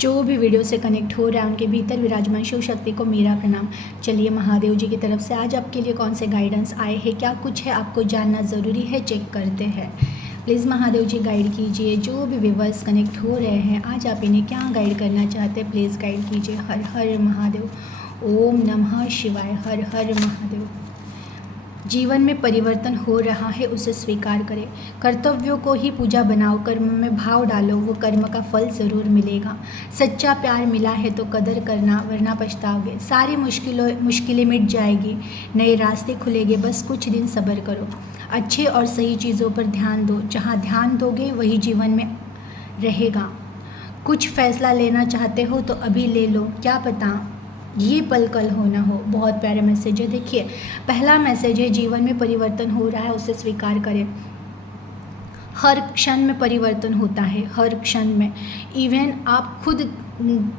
जो भी वीडियो से कनेक्ट हो रहा है उनके भीतर विराजमान शिव शक्ति को मेरा प्रणाम। चलिए महादेव जी की तरफ से आज आपके लिए कौन से गाइडेंस आए हैं, क्या कुछ है आपको जानना ज़रूरी है, चेक करते हैं। प्लीज़ महादेव जी गाइड कीजिए। जो भी व्यूअर्स कनेक्ट हो रहे हैं आज आप इन्हें क्या गाइड करना चाहते हैं, प्लीज़ गाइड कीजिए। हर हर महादेव। ओम नमः शिवाय। हर हर महादेव। जीवन में परिवर्तन हो रहा है, उसे स्वीकार करें। कर्तव्यों को ही पूजा बनाओ, कर्म में भाव डालो, वो कर्म का फल ज़रूर मिलेगा। सच्चा प्यार मिला है तो कदर करना, वरना पछताओगे। सारी मुश्किलें मिट जाएगी, नए रास्ते खुलेंगे, बस कुछ दिन सब्र करो। अच्छे और सही चीज़ों पर ध्यान दो, जहाँ ध्यान दोगे वही जीवन में रहेगा। कुछ फैसला लेना चाहते हो तो अभी ले लो, क्या पता ये पल कल हो ना हो। बहुत प्यारे मैसेज है। देखिए, पहला मैसेज है जीवन में परिवर्तन हो रहा है, उसे स्वीकार करें। हर क्षण में परिवर्तन होता है, हर क्षण में। इवन आप खुद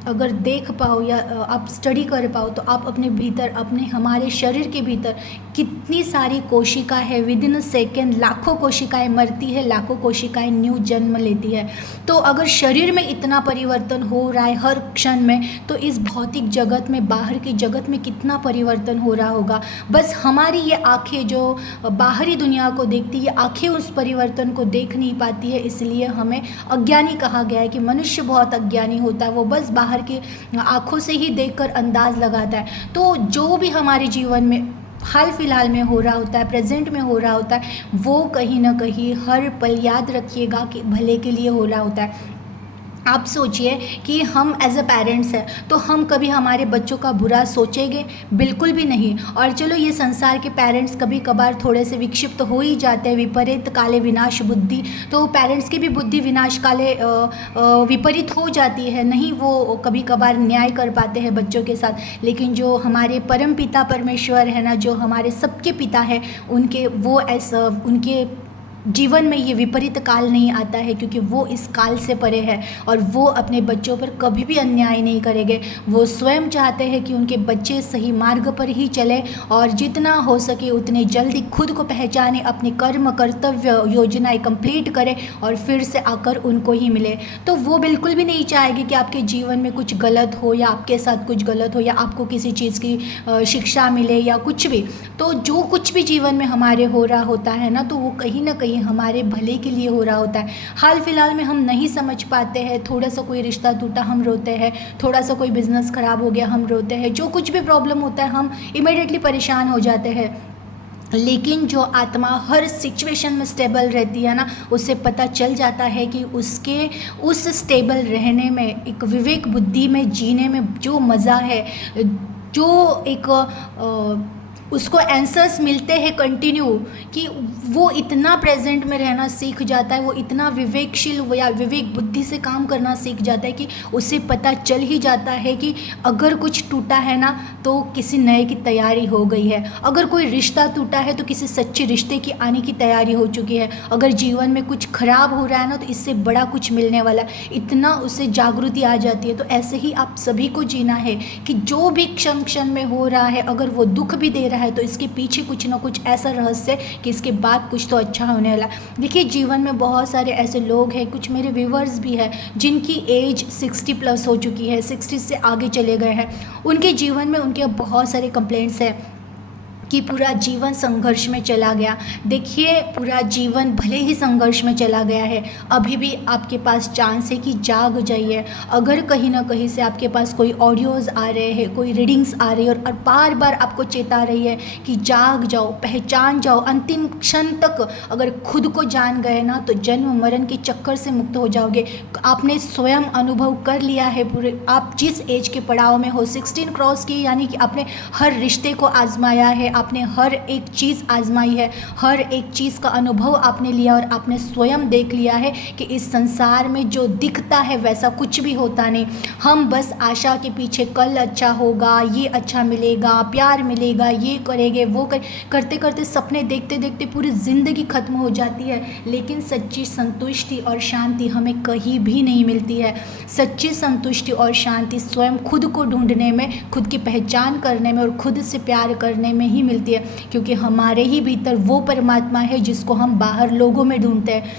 अगर देख पाओ या आप स्टडी कर पाओ तो आप अपने भीतर, अपने हमारे शरीर के भीतर कितनी सारी कोशिका है। विद इन सेकेंड लाखों कोशिकाएं मरती है, लाखों कोशिकाएं न्यू जन्म लेती है। तो अगर शरीर में इतना परिवर्तन हो रहा है हर क्षण में, तो इस भौतिक जगत में, बाहर की जगत में कितना परिवर्तन हो रहा होगा। बस हमारी ये आँखें जो बाहरी दुनिया को देखती है, ये आँखें उस परिवर्तन को देख नहीं पाती है। इसलिए हमें अज्ञानी कहा गया है कि मनुष्य बहुत अज्ञानी होता है, वो बस बाहर की आँखों से ही देखकर अंदाज़ लगाता है। तो जो भी हमारे जीवन में हाल फिलहाल में हो रहा होता है, प्रेजेंट में हो रहा होता है, वो कहीं ना कहीं हर पल याद रखिएगा कि भले के लिए हो रहा होता है। आप सोचिए कि हम एज अ पेरेंट्स हैं तो हम कभी हमारे बच्चों का बुरा सोचेंगे? बिल्कुल भी नहीं। और चलो ये संसार के पेरेंट्स कभी कभार थोड़े से विक्षिप्त हो ही जाते हैं, विपरीत काले विनाश बुद्धि, तो पेरेंट्स की भी बुद्धि विनाश काले विपरीत हो जाती है। नहीं वो कभी कभार न्याय कर पाते हैं बच्चों के साथ। लेकिन जो हमारे परम पिता परमेश्वर है ना, जो हमारे सबके पिता हैं, उनके वो ऐसा उनके जीवन में ये विपरीत काल नहीं आता है, क्योंकि वो इस काल से परे है और वो अपने बच्चों पर कभी भी अन्याय नहीं करेंगे। वो स्वयं चाहते हैं कि उनके बच्चे सही मार्ग पर ही चले और जितना हो सके उतने जल्दी खुद को पहचाने, अपने कर्म कर्तव्य योजनाएं कंप्लीट करें और फिर से आकर उनको ही मिले। तो वो बिल्कुल भी नहीं चाहेगी कि आपके जीवन में कुछ गलत हो या आपके साथ कुछ गलत हो या आपको किसी चीज़ की शिक्षा मिले या कुछ भी। तो जो कुछ भी जीवन में हमारे हो रहा होता है ना, तो वो कहीं ना कहीं हमारे भले के लिए हो रहा होता है। हाल फिलहाल में हम नहीं समझ पाते हैं, थोड़ा सा कोई रिश्ता टूटा हम रोते हैं, थोड़ा सा कोई बिजनेस खराब हो गया हम रोते हैं, जो कुछ भी प्रॉब्लम होता है हम इमीडिएटली परेशान हो जाते हैं। लेकिन जो आत्मा हर सिचुएशन में स्टेबल रहती है ना, उसे पता चल जाता है कि उसके उस स्टेबल रहने में, एक विवेक बुद्धि में जीने में जो मज़ा है, जो एक उसको आंसर्स मिलते हैं कंटिन्यू, कि वो इतना प्रेजेंट में रहना सीख जाता है, वो इतना विवेकशील या विवेक बुद्धि से काम करना सीख जाता है कि उसे पता चल ही जाता है कि अगर कुछ टूटा है ना तो किसी नए की तैयारी हो गई है, अगर कोई रिश्ता टूटा है तो किसी सच्चे रिश्ते की आने की तैयारी हो चुकी है, अगर जीवन में कुछ खराब हो रहा है ना तो इससे बड़ा कुछ मिलने वाला है, इतना उसे जागृति आ जाती है। तो ऐसे ही आप सभी को जीना है कि जो भी क्षण क्षण में हो रहा है, अगर वो दुख भी दे रहा है तो इसके पीछे कुछ ना कुछ ऐसा रहस्य है कि इसके बाद कुछ तो अच्छा होने वाला। देखिए, जीवन में बहुत सारे ऐसे लोग हैं, कुछ मेरे व्यूवर्स भी हैं, जिनकी एज 60+ हो चुकी है, 60 से आगे चले गए हैं। उनके जीवन में उनके बहुत सारे कंप्लेंट्स हैं कि पूरा जीवन संघर्ष में चला गया। देखिए, पूरा जीवन भले ही संघर्ष में चला गया है, अभी भी आपके पास चांस है कि जाग जाइए। अगर कहीं ना कहीं से आपके पास कोई ऑडियोज़ आ रहे हैं, कोई रीडिंग्स आ रही है और बार बार आपको चेता रही है कि जाग जाओ, पहचान जाओ, अंतिम क्षण तक अगर खुद को जान गए ना तो जन्म मरण के चक्कर से मुक्त हो जाओगे। आपने स्वयं अनुभव कर लिया है, पूरे आप जिस एज के पड़ाव में हो, 16 क्रॉस की, यानी कि आपने हर रिश्ते को आजमाया है, आपने हर एक चीज़ आजमाई है, हर एक चीज़ का अनुभव आपने लिया और आपने स्वयं देख लिया है कि इस संसार में जो दिखता है वैसा कुछ भी होता नहीं। हम बस आशा के पीछे कल अच्छा होगा, ये अच्छा मिलेगा, प्यार मिलेगा, ये करेंगे वो करते करते सपने देखते देखते पूरी ज़िंदगी ख़त्म हो जाती है। लेकिन सच्ची संतुष्टि और शांति हमें कहीं भी नहीं मिलती है। सच्ची संतुष्टि और शांति स्वयं खुद को ढूंढने में, खुद की पहचान करने में और खुद से प्यार करने में ही मिलती है, क्योंकि हमारे ही भीतर वो परमात्मा है जिसको हम बाहर लोगों में ढूंढते हैं।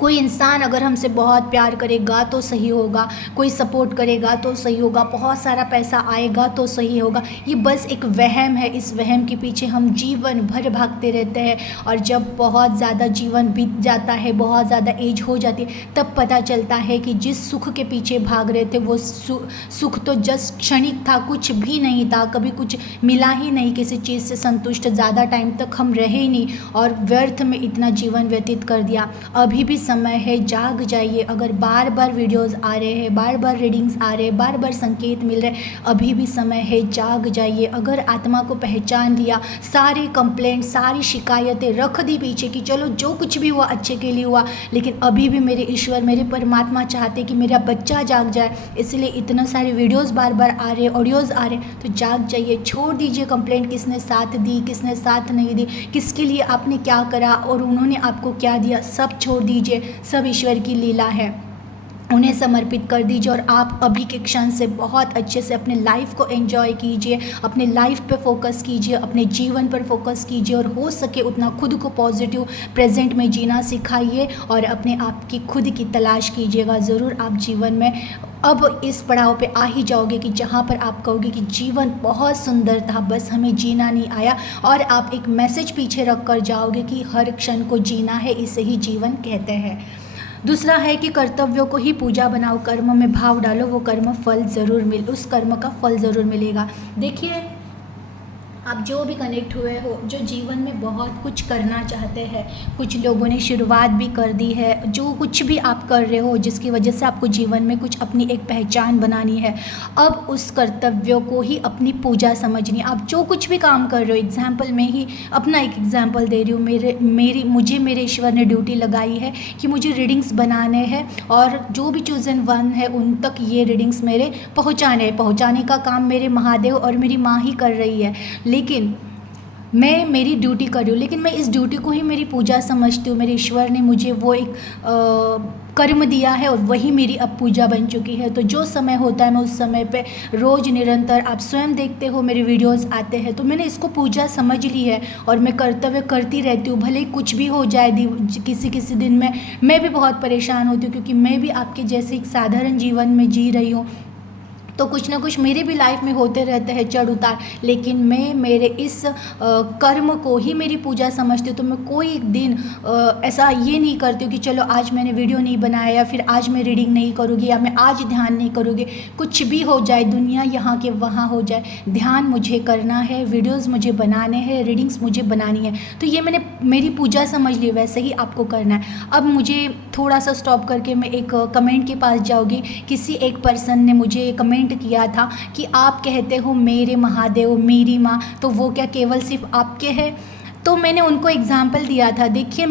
कोई इंसान अगर हमसे बहुत प्यार करेगा तो सही होगा, कोई सपोर्ट करेगा तो सही होगा, बहुत सारा पैसा आएगा तो सही होगा। ये बस एक वहम है, इस वहम के पीछे हम जीवन भर भागते रहते हैं और जब बहुत ज़्यादा जीवन बीत जाता है, बहुत ज़्यादा एज हो जाती है, तब पता चलता है कि जिस सुख के पीछे भाग रहे थे वो सुख तो जस्ट क्षणिक था, कुछ भी नहीं था, कभी कुछ मिला ही नहीं, किसी चीज़ से संतुष्ट ज़्यादा टाइम तक हम रहे ही नहीं और व्यर्थ में इतना जीवन व्यतीत कर दिया। अभी भी समय है, जाग जाइए। अगर बार बार वीडियोस आ रहे हैं, बार बार रीडिंग्स आ रहे हैं, बार बार संकेत मिल रहे हैं, अभी भी समय है, जाग जाइए। अगर आत्मा को पहचान लिया, सारी कंप्लेंट, सारी शिकायतें रख दी पीछे कि चलो जो कुछ भी हुआ अच्छे के लिए हुआ, लेकिन अभी भी मेरे ईश्वर, मेरे परमात्मा चाहते कि मेरा बच्चा जाग जाए, इसलिए इतना सारे वीडियोस बार बार आ रहे, ऑडियोज़ आ रहे, तो जाग जाइए। छोड़ दीजिए कंप्लेंट, किसने साथ दी, किसने साथ नहीं दी, किसके लिए आपने क्या करा और उन्होंने आपको क्या दिया, सब छोड़ दीजिए। सब ईश्वर की लीला है, उन्हें समर्पित कर दीजिए और आप अभी के क्षण से बहुत अच्छे से अपने लाइफ को एंजॉय कीजिए, अपने लाइफ पे फोकस कीजिए, अपने जीवन पर फोकस कीजिए और हो सके उतना खुद को पॉजिटिव प्रेजेंट में जीना सिखाइए और अपने आप की खुद की तलाश कीजिएगा। ज़रूर आप जीवन में अब इस पड़ाव पे आ ही जाओगे कि जहाँ पर आप कहोगे कि जीवन बहुत सुंदर था, बस हमें जीना नहीं आया, और आप एक मैसेज पीछे रख कर जाओगे कि हर क्षण को जीना है, इसे ही जीवन कहते हैं। दूसरा है कि कर्तव्यों को ही पूजा बनाओ, कर्म में भाव डालो, वो कर्म फल उस कर्म का फल ज़रूर मिलेगा। देखिए, आप जो भी कनेक्ट हुए हो, जो जीवन में बहुत कुछ करना चाहते हैं, कुछ लोगों ने शुरुआत भी कर दी है, जो कुछ भी आप कर रहे हो जिसकी वजह से आपको जीवन में कुछ अपनी एक पहचान बनानी है, अब उस कर्तव्यों को ही अपनी पूजा समझनी है। आप जो कुछ भी काम कर रहे हो, एग्जाम्पल में ही अपना एक एग्जाम्पल दे रही हूँ, मुझे मेरे ईश्वर ने ड्यूटी लगाई है कि मुझे रीडिंग्स बनाने हैं और जो भी चूज़न वन है उन तक ये रीडिंग्स मेरे पहुँचाने का काम मेरे महादेव और मेरी माँ ही कर रही है। लेकिन मैं मेरी ड्यूटी कर रही हूँ, लेकिन मैं इस ड्यूटी को ही मेरी पूजा समझती हूँ। मेरे ईश्वर ने मुझे वो एक कर्म दिया है और वही मेरी अब पूजा बन चुकी है। तो जो समय होता है मैं उस समय पे रोज़ निरंतर, आप स्वयं देखते हो मेरे वीडियोस आते हैं, तो मैंने इसको पूजा समझ ली है और मैं कर्तव्य करती रहती हूँ। भले ही कुछ भी हो जाए, किसी दिन में मैं भी बहुत परेशान होती हूँ, क्योंकि मैं भी आपके जैसे एक साधारण जीवन में जी रही हूँ, तो कुछ ना कुछ मेरे भी लाइफ में होते रहते हैं चढ़ उतार, लेकिन मैं मेरे इस कर्म को ही मेरी पूजा समझती हूँ। तो मैं कोई दिन ऐसा ये नहीं करती हूँ कि चलो आज मैंने वीडियो नहीं बनाया या फिर आज मैं रीडिंग नहीं करूँगी या मैं आज ध्यान नहीं करूँगी। कुछ भी हो जाए, दुनिया यहाँ के वहाँ हो जाए, ध्यान मुझे करना है, वीडियोज़ मुझे बनाने हैं, रीडिंग्स मुझे बनानी है। तो ये मैंने मेरी पूजा समझ ली, वैसे ही आपको करना है। अब मुझे थोड़ा सा स्टॉप करके मैं एक कमेंट के पास जाऊँगी। किसी एक पर्सन ने मुझे कमेंट किया था कि आप कहते हो मेरे महादेव, मेरी माँ, तो वो क्या केवल सिर्फ आपके हैं? तो मैंने उनको एग्जाम्पल दिया था। देखिए,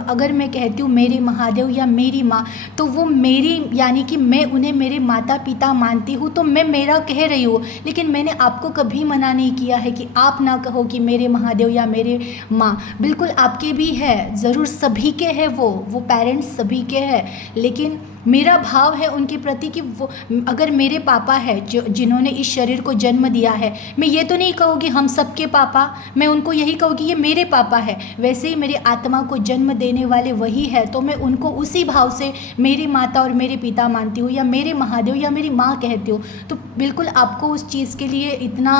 अगर मैं कहती हूँ मेरे महादेव या मेरी माँ, तो वो मेरी, यानी कि मैं उन्हें मेरे माता पिता मानती हूँ, तो मैं मेरा कह रही हूँ, लेकिन मैंने आपको कभी मना नहीं किया है कि आप ना कहो कि मेरे महादेव या मेरे माँ। बिल्कुल आपके भी है, ज़रूर सभी के हैं, वो पेरेंट्स सभी के हैं, लेकिन मेरा भाव है उनके प्रति कि वो अगर मेरे पापा है जिन्होंने इस शरीर को जन्म दिया है, मैं ये तो नहीं कहूँगी हम सबके पापा, मैं उनको यही कहूँगी ये मेरे पापा है। वैसे ही मेरी आत्मा को जन्म देने वाले वही है, तो मैं उनको उसी भाव से मेरी माता और मेरे पिता मानती हूँ, या मेरे महादेव या मेरी माँ कहती हूँ। तो बिल्कुल आपको उस चीज़ के लिए इतना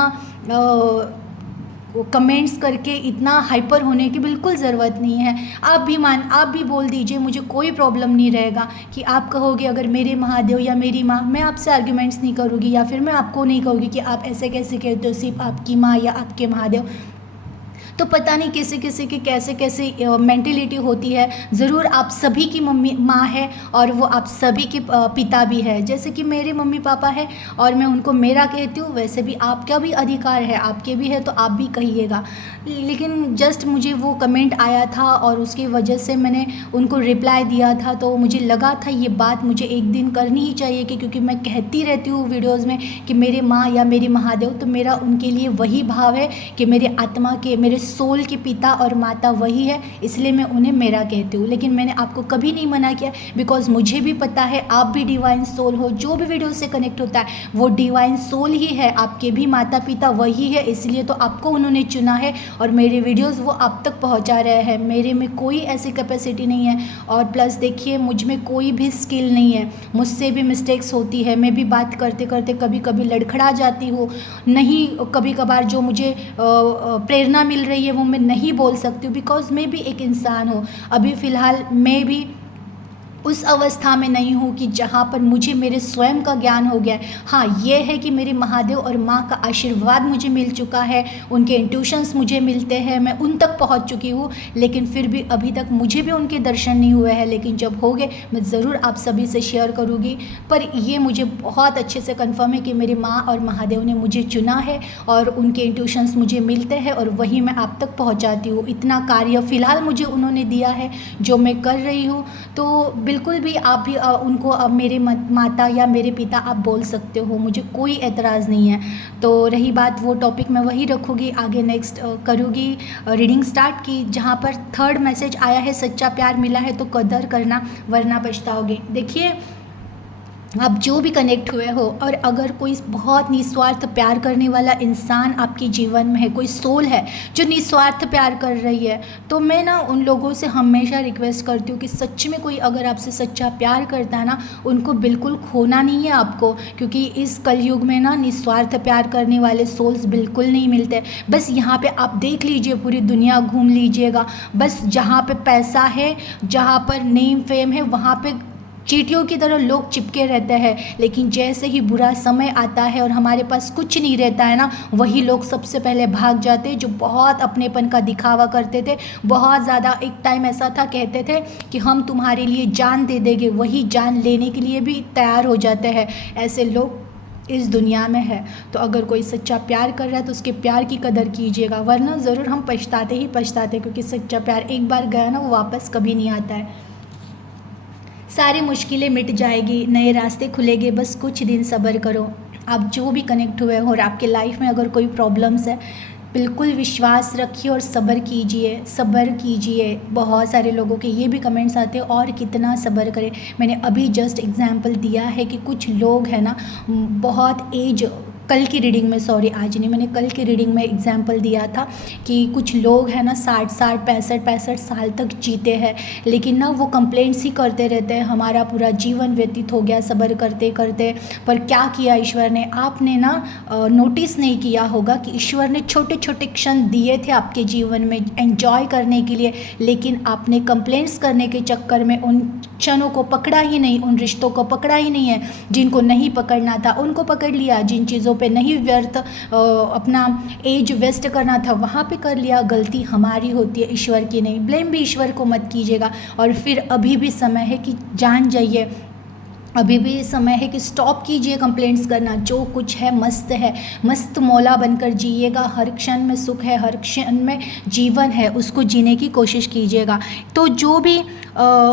कमेंट्स करके इतना हाइपर होने की बिल्कुल ज़रूरत नहीं है। आप भी बोल दीजिए, मुझे कोई प्रॉब्लम नहीं रहेगा कि आप कहोगे अगर मेरे महादेव या मेरी माँ, मैं आपसे आर्ग्यूमेंट्स नहीं करूँगी, या फिर मैं आपको नहीं कहूँगी कि आप ऐसे कैसे कहते हो सिर्फ आपकी माँ या आपके महादेव। तो पता नहीं किसी किसी की कैसे कैसे मेंटेलिटी होती है। ज़रूर आप सभी की मम्मी माँ है और वो आप सभी के पिता भी है। जैसे कि मेरे मम्मी पापा है और मैं उनको मेरा कहती हूँ, वैसे भी आपका भी अधिकार है, आपके भी है तो आप भी कहिएगा। लेकिन जस्ट मुझे वो कमेंट आया था और उसकी वजह से मैंने उनको रिप्लाई दिया था, तो मुझे लगा था ये बात मुझे एक दिन करनी ही चाहिए कि क्योंकि मैं कहती रहती हूँ वीडियोज़ में कि मेरे माँ या मेरी महादेव, तो मेरा उनके लिए वही भाव है कि मेरे आत्मा के, मेरे सोल के पिता और माता वही है, इसलिए मैं उन्हें मेरा कहती हूँ। लेकिन मैंने आपको कभी नहीं मना किया, बिकॉज मुझे भी पता है आप भी डिवाइन सोल हो। जो भी वीडियो से कनेक्ट होता है वो डिवाइन सोल ही है, आपके भी माता पिता वही है, इसलिए तो आपको उन्होंने चुना है और मेरे वीडियोस वो आप तक पहुंचा रहे हैं। मेरे में कोई ऐसी कैपेसिटी नहीं है, और प्लस देखिए मुझ में कोई भी स्किल नहीं है, मुझसे भी मिस्टेक्स होती है। मैं भी बात करते करते कभी कभी लड़खड़ा जाती हूँ, नहीं कभी कभार जो मुझे प्रेरणा मिल रही है वो मैं नहीं बोल सकती हूँ, बिकॉज मैं भी एक इंसान हूँ। अभी फ़िलहाल मैं भी उस अवस्था में नहीं हूँ कि जहाँ पर मुझे मेरे स्वयं का ज्ञान हो गया है। हाँ, ये है कि मेरे महादेव और माँ का आशीर्वाद मुझे मिल चुका है, उनके इंट्यूशंस मुझे मिलते हैं, मैं उन तक पहुँच चुकी हूँ, लेकिन फिर भी अभी तक मुझे भी उनके दर्शन नहीं हुए हैं। लेकिन जब हो गए मैं ज़रूर आप सभी से शेयर करूँगी। पर ये मुझे बहुत अच्छे से कन्फर्म है कि मेरी माँ और महादेव ने मुझे चुना है और उनके इंट्यूशंस मुझे मिलते हैं और वही मैं आप तक पहुँचाती हूँ। इतना कार्य फ़िलहाल मुझे उन्होंने दिया है जो मैं कर रही हूँ, तो बिल्कुल भी आप भी उनको अब मेरे माता या मेरे पिता आप बोल सकते हो, मुझे कोई एतराज़ नहीं है। तो रही बात वो टॉपिक मैं वही रखूँगी, आगे नेक्स्ट करूँगी रीडिंग स्टार्ट की, जहाँ पर थर्ड मैसेज आया है सच्चा प्यार मिला है तो कदर करना वरना पछताओगे। देखिए आप जो भी कनेक्ट हुए हो और अगर कोई बहुत निस्वार्थ प्यार करने वाला इंसान आपके जीवन में है, कोई सोल है जो निस्वार्थ प्यार कर रही है, तो मैं ना उन लोगों से हमेशा रिक्वेस्ट करती हूँ कि सच में कोई अगर आपसे सच्चा प्यार करता है ना, उनको बिल्कुल खोना नहीं है आपको, क्योंकि इस कलयुग में ना निस्वार्थ प्यार करने वाले सोल्स बिल्कुल नहीं मिलते। बस यहाँ पे आप देख लीजिए, पूरी दुनिया घूम लीजिएगा, बस जहाँ पे पैसा है, जहाँ पर नेम फेम है, वहाँ पे चींटियों की तरह लोग चिपके रहते हैं। लेकिन जैसे ही बुरा समय आता है और हमारे पास कुछ नहीं रहता है ना, वही लोग सबसे पहले भाग जाते हैं जो बहुत अपनेपन का दिखावा करते थे, बहुत ज़्यादा। एक टाइम ऐसा था, कहते थे कि हम तुम्हारे लिए जान दे देंगे, वही जान लेने के लिए भी तैयार हो जाते हैं। ऐसे लोग इस दुनिया में है। तो अगर कोई सच्चा प्यार कर रहा है तो उसके प्यार की कदर कीजिएगा, वरना ज़रूर हम पछताते ही पछताते, क्योंकि सच्चा प्यार एक बार गया ना वो वापस कभी नहीं आता है। सारी मुश्किलें मिट जाएगी, नए रास्ते खुलेंगे, बस कुछ दिन सब्र करो। आप जो भी कनेक्ट हुए हो और आपके लाइफ में अगर कोई प्रॉब्लम्स है, बिल्कुल विश्वास रखिए और सब्र कीजिए, सब्र कीजिए। बहुत सारे लोगों के ये भी कमेंट्स आते हैं और कितना सब्र करें। मैंने अभी जस्ट एग्जांपल दिया है कि कुछ लोग हैं ना, बहुत एज, कल की रीडिंग में, सॉरी आज नहीं, मैंने कल की रीडिंग में एग्जांपल दिया था कि कुछ लोग हैं ना 60 65 साल तक जीते हैं, लेकिन ना वो कंप्लेंट्स ही करते रहते हैं, हमारा पूरा जीवन व्यतीत हो गया सब्र करते करते। पर क्या किया ईश्वर ने, आपने ना नोटिस नहीं किया होगा कि ईश्वर ने छोटे छोटे क्षण दिए थे आपके जीवन में एंजॉय करने के लिए, लेकिन आपने कंप्लेंट्स करने के चक्कर में उन क्षणों को पकड़ा ही नहीं, उन रिश्तों को पकड़ा ही नहीं है। जिनको नहीं पकड़ना था उनको पकड़ लिया, जिन चीज़ों पे नहीं व्यर्थ अपना एज वेस्ट करना था वहाँ पे कर लिया। गलती हमारी होती है, ईश्वर की नहीं। ब्लेम भी ईश्वर को मत कीजिएगा। और फिर अभी भी समय है कि जान जाइए, अभी भी समय है कि स्टॉप कीजिए कंप्लेंट्स करना। जो कुछ है मस्त मौला बनकर जिएगा। हर क्षण में सुख है, हर क्षण में जीवन है, उसको जीने की कोशिश कीजिएगा। तो जो भी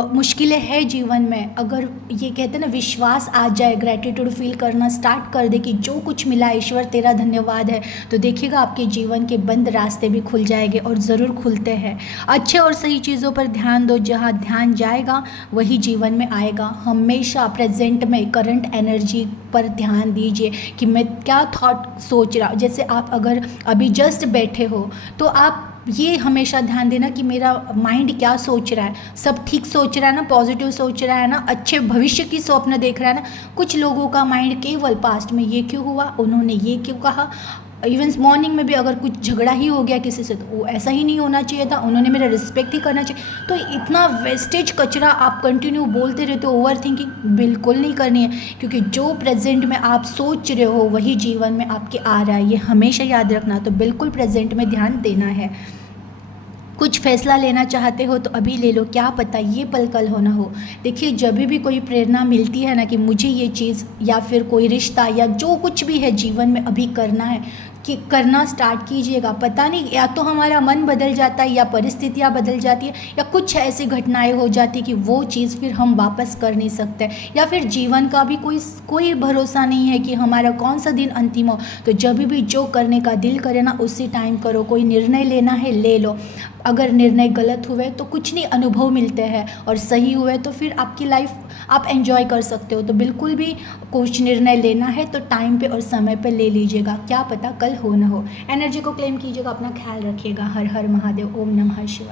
मुश्किलें हैं जीवन में, अगर ये कहते हैं ना विश्वास आ जाए, ग्रैटिट्यूड फील करना स्टार्ट कर दे कि जो कुछ मिला ईश्वर तेरा धन्यवाद है, तो देखिएगा आपके जीवन के बंद रास्ते भी खुल जाएंगे, और ज़रूर खुलते हैं। अच्छे और सही चीज़ों पर ध्यान दो, जहाँ ध्यान जाएगा वही जीवन में आएगा। हमेशा प्रेजेंट में करंट एनर्जी पर ध्यान दीजिए कि मैं क्या थॉट सोच रहा। जैसे आप अगर अभी जस्ट बैठे हो तो आप ये हमेशा ध्यान देना कि मेरा माइंड क्या सोच रहा है, सब ठीक सोच रहा है ना, पॉजिटिव सोच रहा है ना, अच्छे भविष्य की स्वप्न देख रहा है ना। कुछ लोगों का माइंड केवल पास्ट में ये क्यों हुआ, उन्होंने ये क्यों कहा। इवन मॉर्निंग में भी अगर कुछ झगड़ा ही हो गया किसी से, तो वो ऐसा ही नहीं होना चाहिए था, उन्होंने मेरा रिस्पेक्ट ही करना चाहिए। तो इतना वेस्टेज कचरा आप कंटिन्यू बोलते रहते हो, ओवर थिंकिंग बिल्कुल नहीं करनी है, क्योंकि जो प्रेजेंट में आप सोच रहे हो वही जीवन में आपके आ रहा है, ये हमेशा याद रखना। तो बिल्कुल प्रेजेंट में ध्यान देना है। कुछ फैसला लेना चाहते हो तो अभी ले लो, क्या पता ये पल कल होना हो। देखिए जब भी कोई प्रेरणा मिलती है ना कि मुझे ये चीज़ या फिर कोई रिश्ता या जो कुछ भी है जीवन में अभी करना है, कि करना स्टार्ट कीजिएगा। पता नहीं, या तो हमारा मन बदल जाता है, या परिस्थितियाँ बदल जाती है, या कुछ ऐसी घटनाएं हो जाती कि वो चीज़ फिर हम वापस कर नहीं सकते, या फिर जीवन का भी कोई भरोसा नहीं है कि हमारा कौन सा दिन अंतिम हो। तो जब भी जो करने का दिल करे ना, उसी टाइम करो। कोई निर्णय लेना है ले लो। अगर निर्णय गलत हुए तो कुछ नहीं, अनुभव मिलते हैं, और सही हुए तो फिर आपकी लाइफ आप एंजॉय कर सकते हो। तो बिल्कुल भी कुछ निर्णय लेना है तो टाइम पे और समय पे ले लीजिएगा, क्या पता कल हो ना हो। एनर्जी को क्लेम कीजिएगा, अपना ख्याल रखिएगा। हर हर महादेव, ओम नमः शिवाय।